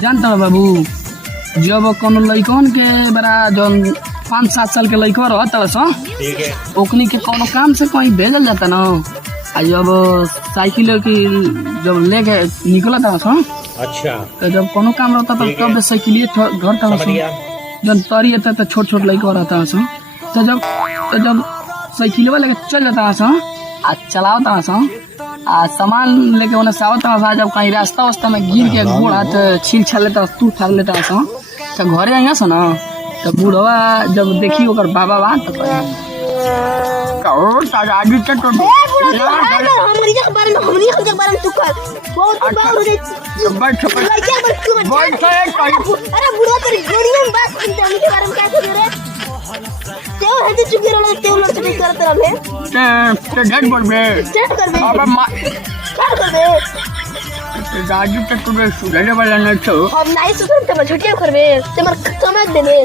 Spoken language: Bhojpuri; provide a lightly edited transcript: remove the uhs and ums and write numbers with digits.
जानता हो बाबू, जब कोनो लइकन के बड़ा जौन 5-7 साल के लइका रहता सन, ठीक है। ओकनी के कोनो काम से कहीं भेजल जाता ना, आ जब साइकिल की जब लेके निकलता सन, अच्छा, तो जब कोनो काम रहता तो ठीक है। तब साइकिल धरता समझ सन। गया। जब तरी आता तो छोट छोट लइका रहता सन, तो जब साइकिलवा लेके चल जाता सन आ चलावता सन आ सामान लेके उन्हें सावता सन, जब कहीं रास्ता वास्ता में गिर के गोड़ हाथ छील छाल लेता तू ठाल लेता सन, तो घरे आइया सन ना, तो बूढ़वा जब देखी ओकर बाबा बा तो आगे हमनी के बारे में तू कर बहुत बार हो जाई। अरे बुढ़ा तेरी गोड़ियों में बात सुनते हमनी के बारे में क्या कर रे? तेरे हते चुप रहो, तेरे लोग चुप करते रहे। डेड बोल बे स्टार्ट कर बे, अब स्टार्ट कर बे। राजू तक तुम्हें सुधरने वाला नहीं तो हम नहीं सुधर ते मैं झुटिया कर बे, ते मर समझ देने।